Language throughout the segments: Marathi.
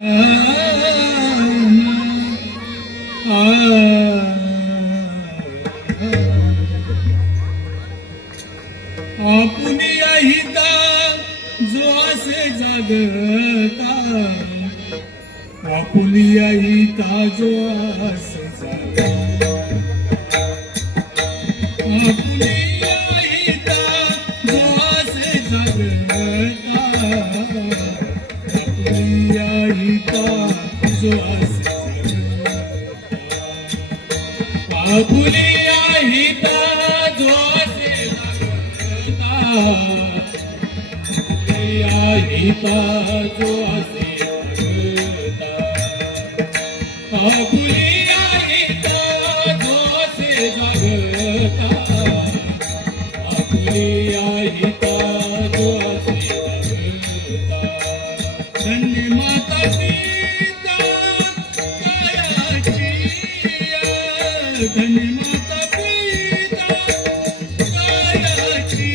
आपुनिया हिता जो असे जागता, आपुनिया हिता जो असे जागता, आपुनिया हिता जो असे जागता, आपुनिया हिता जो असे जागता, आपुनिया हिता जो असे जागता, आपुनिया हिता जो असे जागता, आपुनिया हिता जो असे जागता, आपुनिया हिता जो असे जागता. धन्य माता पिता कायाची, धन्य माता पिता कायाची,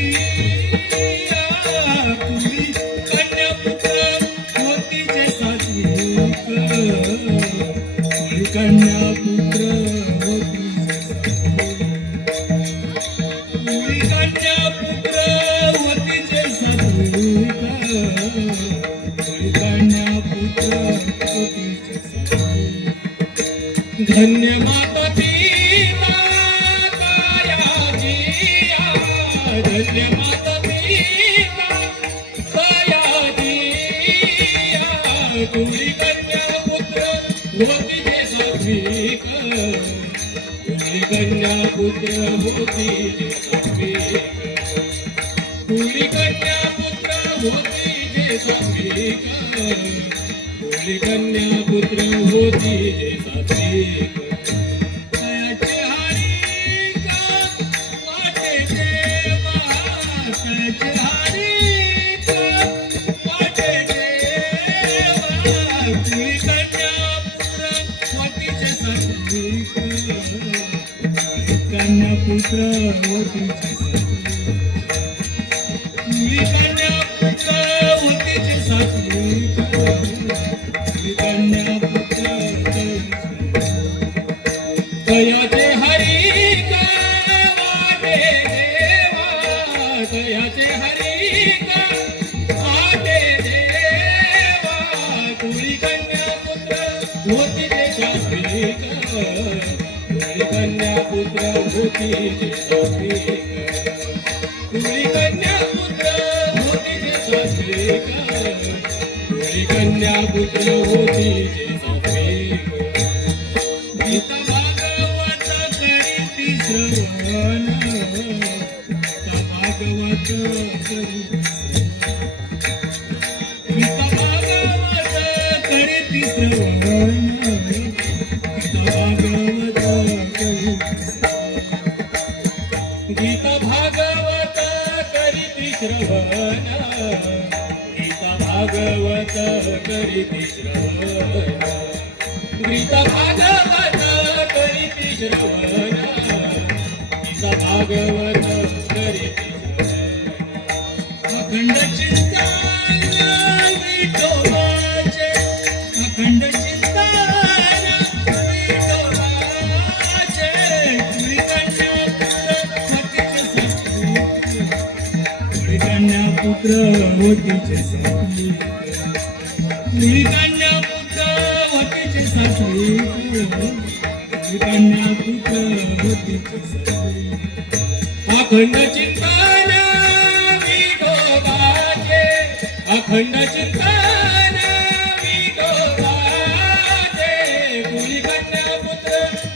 तुम्ही कन्या पुत्र मोतीचे सात्विक, तुम्ही कन्या पुत्र मोतीचे सात्विक, तुम्ही कन्या पुत्र मोतीचे सात्विक, तुम्ही कन्या पुत्र मोतीचे सात्विक. धन्य माता पिता कायाची, धन्य माता पिता कायाची, तुम्ही कन्या पुत्र मोतीचे सात्विक, तुम्ही कन्या पुत्र मोतीचे सात्विक, तुम्ही कन्या पुत्र मोतीचे सात्विक, तुम्ही कन्या पुत्र मोतीचे सात्विक. तयाचे हारिक वाटे देवा, तयाचे हारिक वाटे देवा, तुम्ही कन्या पुत्र मोतीचे सात्विक, कन्या पुत्र मोतीचे सात्विक, तुम्ही कन्या पुत्र मोतीचे सात्विक, तुम्ही कन्या पुत्र. तयाचे हरिक वाटे देवा, तयाचे हरिक वाटे देवा, तुम्ही कन्या पुत्र मोतीचे सात्विक, तुम्ही कन्या पुत्र मोतीचे सात्विक, तुम्ही कन्या पुत्र मोतीचे सात्विक, तुम्ही कन्या पुत्र मोतीचे सात्विक. गीता भागवत करीती श्रवण, गीता भागवत गीता भागवत करीती श्रवण, गीता भागवत गीता भागवत करीती श्रवण, गीता भागवत करीती श्रवण, गीता भागवत करीती श्रवण, गीता भागवत करीती श्रवण. अखंड चिंतन विठोबाचे, अखंड चिंतन विठोबाचे, तुम्ही कन्या पुत्र मोतीचे सात्विक, तुम्ही कन्या पुत्र मोतीचे सात्विक, तुम्ही कन्या पुत्र मोतीचे सात्विक. अखंड चिंतन विठोबाचे, अखंड चिंतन विठोबाचे, तुम्ही कन्या पुत्र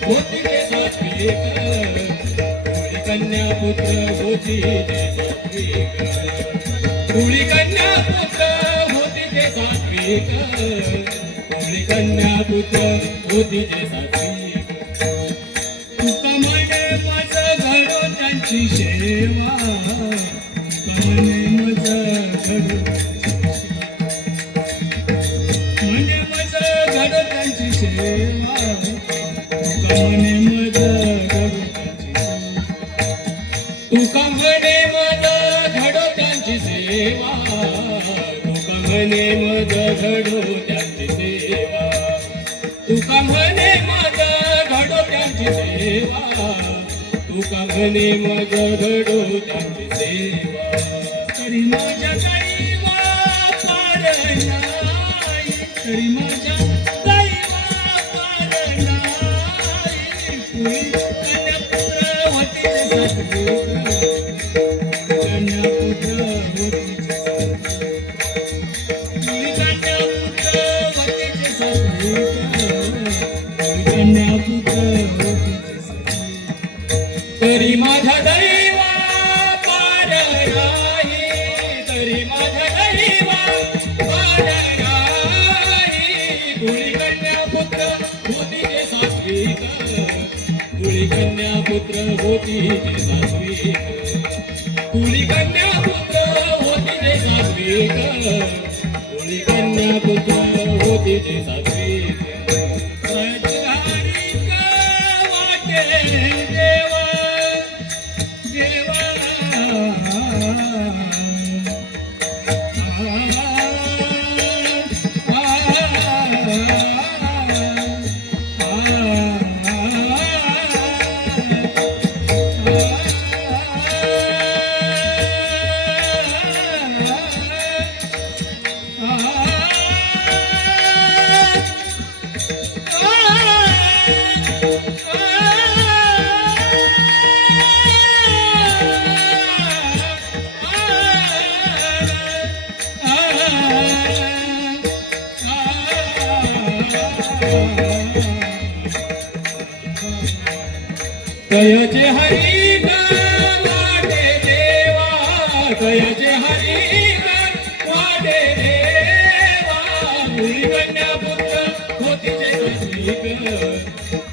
मोतीचे सात्विक, तुम्ही कन्या पुत्र मोतीचे सात्विक, तुम्ही कन्या पुत्र मोतीचे सात्विक, तुम्ही कन्या पुत्र मोतीचे सात्विक. तुका म्हणे मज घडो त्यांची सेवा, तुका म्हणे मज घडो म्हणे मज घडो त्यांची सेवा, तुका म्हणे मज घडो त्यांची सेवा, तुका म्हणे मज घडो त्यांची सेवा, तुका म्हणे मज घडो त्यांची सेवा. तुका म्हणे मज घडो त्यांची सेवा, तुका म्हणे मज घडो त्यांची सेवा. तरी माझ्या दैवा पार नाही, तरी माझ्या दैवा पार नाही. पुरी कन्यापुत्र होतीचे सासरे, कन्यापुत्र होतीचे सासरे, पुरी कन्यापुत्र होतीचे सासरे, कन्यापुत्र होतीचे सासरे. तरी माझा दैवा पार नाही, तरी माझा दैवा पार नाही. तुळी कन्यापुत्र होतीचे सात्विक, तुळी कन्यापुत्र होतीचे सात्विक, तुळी कन्यापुत्र होतीचे सात्विक, तुळी कन्यापुत्र होतीचे सात्विक. रजहारिक वाटे देवा, देवा कयचे हरी वाटे देवा, कयचे हरी वाटे देवा. तुळी कन्यापुत्र होतीचे सात्विक,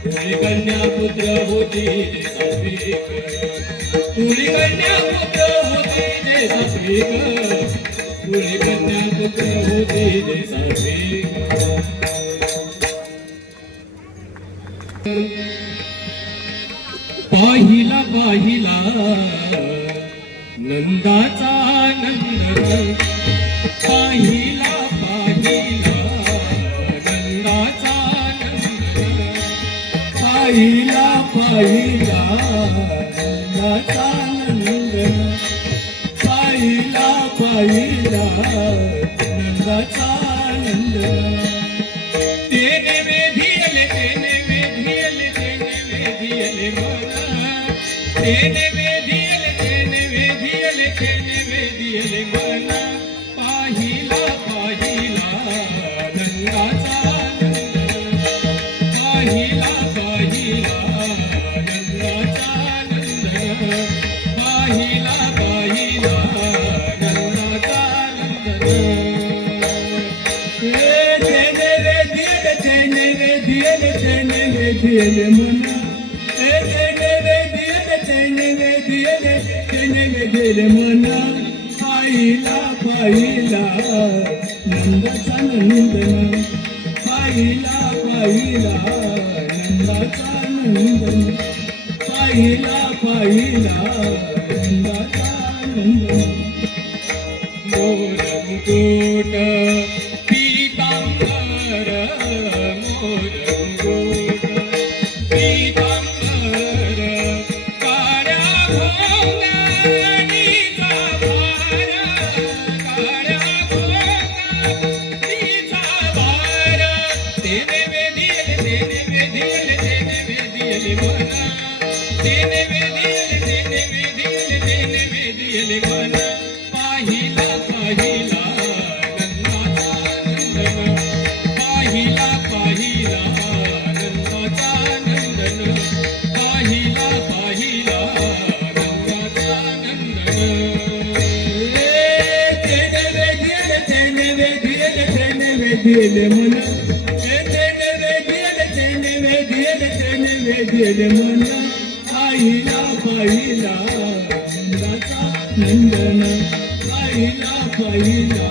तुळी कन्यापुत्र होतीचे सात्विक, तुळी कन्यापुत्र होतीचे सात्विक, तुळी कन्यापुत्र होतीचे सात्विक. पाहिला पाहिला नंदाचा नंदन, पाहिला पाहिला नंदाचा नंदन, पाहिला पाहिला नंदाचा नंदन, पाहिला पाहिला नंदाचा नंदन. तेने वेधियले, तेने वेधियले, तेने वेधियले मना, तेने वेधियले, तेने वेधियले, तेने वेधियले मना. पाहिला पाहिला नंदाचा नंदन, पाहिला पाहिला नंदाचा नंदन, पाहिला पाहिला नंदाचा नंदन. वेधियले मना, तेने वेधियले, तेने वेधियले, तेने वेधियले मना. पाहिला पाहिला नंदाचा नंदन, पाहिला पाहिला नंदाचा नंदन, पाहिला पाहिला नंदाचा नंदन. मोर मुकुट पीतांबर, मोर मुकुट पीतांबर, काळ्या भोंगानीचा भार, काळ्या भोंगानीचा भार. तेने वेधियले, तेने वेधियले, तेने वेधियले मना, तेने वेधियले, तेने वेधियले, तेने वेधियले मना. पाहिला पाहिला नंदाचा नंदन, पाहिला पाहिला नंदाचा नंदन, पाहिला पाहिला नंदाचा नंदन. तेने वेधियले, तेने वेधियले, तेने वेधियले मना, तेने वेधियले, तेने वेधियले, तेने वेधियले मना. पाहिला पाहिला नंदाचा नंदन, पाहिला पाहिला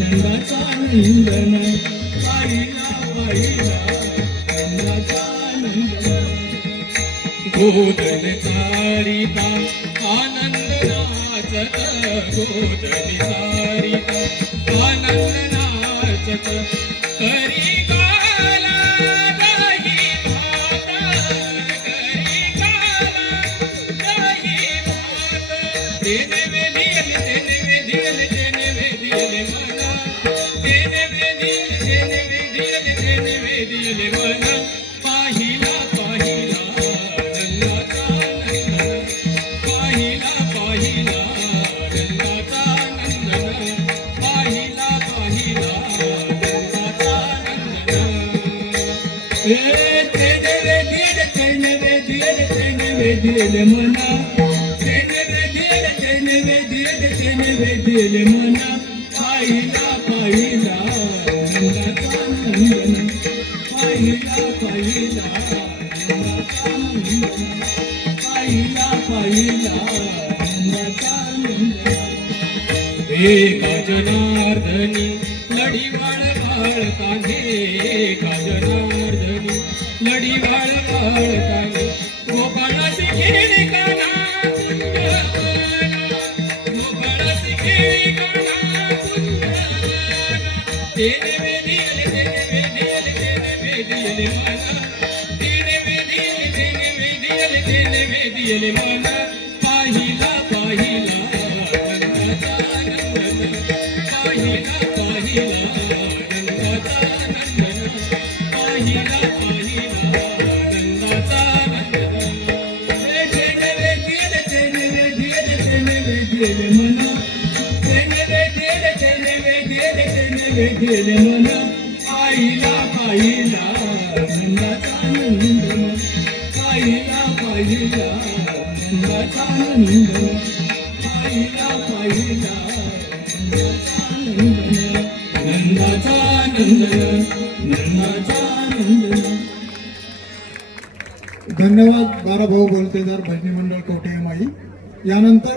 नंदाचा नंदन, पाहिला पाहिला नंदाचा नंदन. गोधन चारिता आनंद नाचत, गोधन चारिता आनंद नाचत. तरी काला वेदिले मन पाहिला पाहिला रंगाचा नंदन पाहिला पाहिला रंगाचा नंदन पाहिला पाहिला रंगाचा नंदन तेने वेदिले मना तेने वेदिले मना पाहिला पाहिला रंगाचा नंदन पाहिला पाहिला रंगाचा नंदन पाहिला पाहिला रंगाचा नंदन एका जनार्दनी लढीवाळ बाळ काढे का जनार्दनी लढीवाळ बाळ काढे गोपाळाची खेळी काना गोपाळाची खेळी काना तेने वेदिले मना तेने वेदिले मना पाहिला पाहिला रंगाचा नंदन पाहिला पाहिला रंगाचा नंदन पाहिला पाहिला रंगाचा नंदन तेने वेदिले मना वेदिले मना पाहिला पाहिला रंगाचा नंदन पाहिला पाहिला रंगाचा नंदन पाहिला पाहिला रंगाचा नंदन नंदाचा नंदन नंदाचा नंदन. धन्यवाद बाराभाऊ बोलतेदार भजनी मंडळ कवठे माई. यानंतर